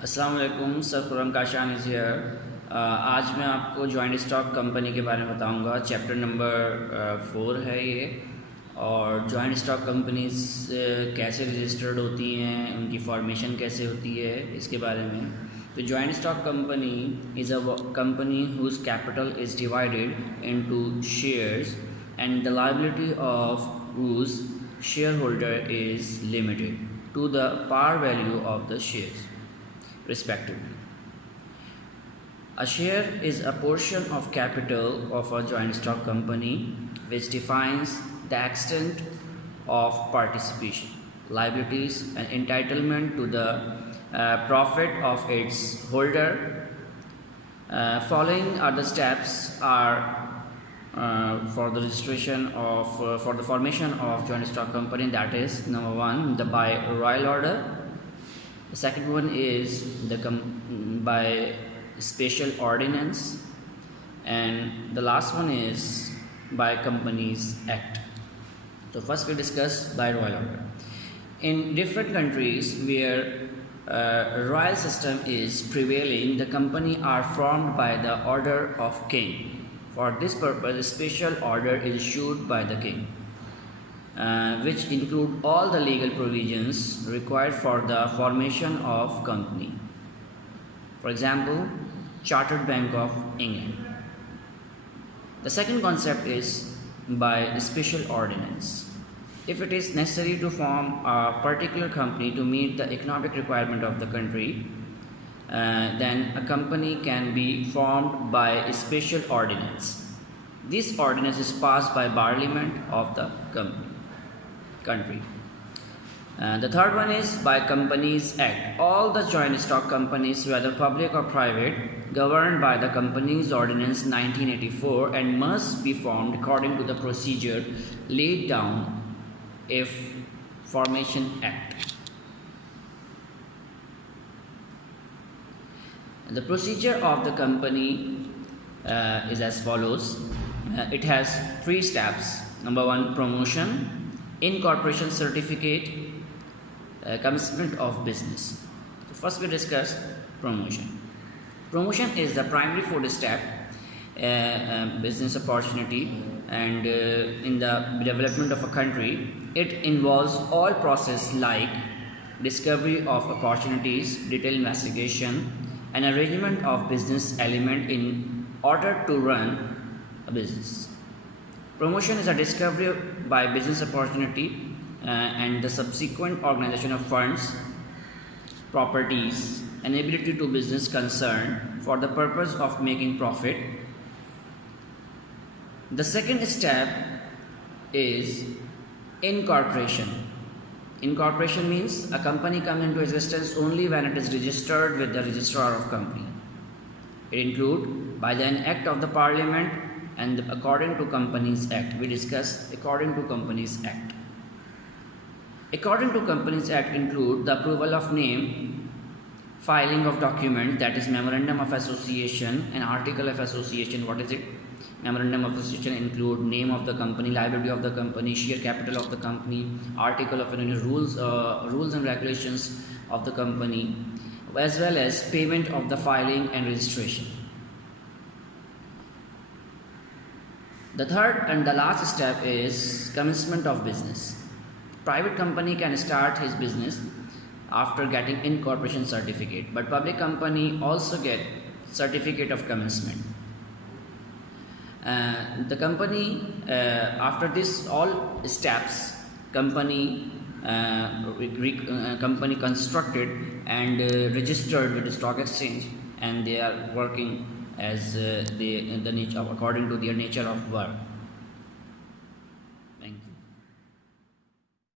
अस्सलाम वालेकुम sir, Khurram Kashan is here. आज मैं आपको जॉइंट स्टॉक कंपनी के बारे में बताऊंगा। चैप्टर नंबर 4 है ये। और जॉइंट स्टॉक कंपनीज कैसे रजिस्टर्ड होती हैं, उनकी फॉर्मेशन कैसे होती है, इसके बारे में। तो joint stock company is a company whose capital is divided into shares and the liability of whose share holder is limited to the par value of the shares respectively. A share is a portion of capital of a joint stock company which defines the extent of participation, liabilities and entitlement to the profit of its holder. Following are the steps are for the registration of for the formation of joint stock company. That is, number one, the by royal order. The second one is the by special ordinance, and the last one is by Companies Act. So first we discuss by royal order. In different countries where royal system is prevailing, the company are formed by the order of king. For this purpose, a special order is issued by the king, which include all the legal provisions required for the formation of company. For example, Chartered Bank of England. The second concept is by special ordinance. If it is necessary to form a particular company to meet the economic requirement of the country, then a company can be formed by a special ordinance. This ordinance is passed by Parliament of the country. The third one is by Companies Act. All the joint stock companies, whether public or private, governed by the Companies Ordinance 1984 and must be formed according to the procedure laid down if Formation Act. The procedure of the company is as follows. It has 3 steps. Number 1, promotion, incorporation certificate, commencement of business. So first we discuss promotion. Promotion is the primary fourth step, business opportunity, and in the development of a country. It involves all process like discovery of opportunities, detailed investigation, and arrangement of business element in order to run a business. Promotion is a discovery by business opportunity and the subsequent organization of funds, properties, and ability to business concern for the purpose of making profit. The second step is incorporation. Incorporation means a company comes into existence only when it is registered with the registrar of company. It includes by the act of the Parliament and according to Companies Act. We discuss according to Companies Act. According to Companies Act include the approval of name, filing of document, that is memorandum of association and article of association. What is it? Memorandum of association include name of the company, liability of the company, share capital of the company, article of rules and regulations of the company, as well as payment of the filing and registration. The third and the last step is commencement of business. Private company can start his business after getting incorporation certificate, but public company also get certificate of commencement. The company after this all steps, company constructed and registered with the stock exchange, and they are working as the nature according to their nature of work.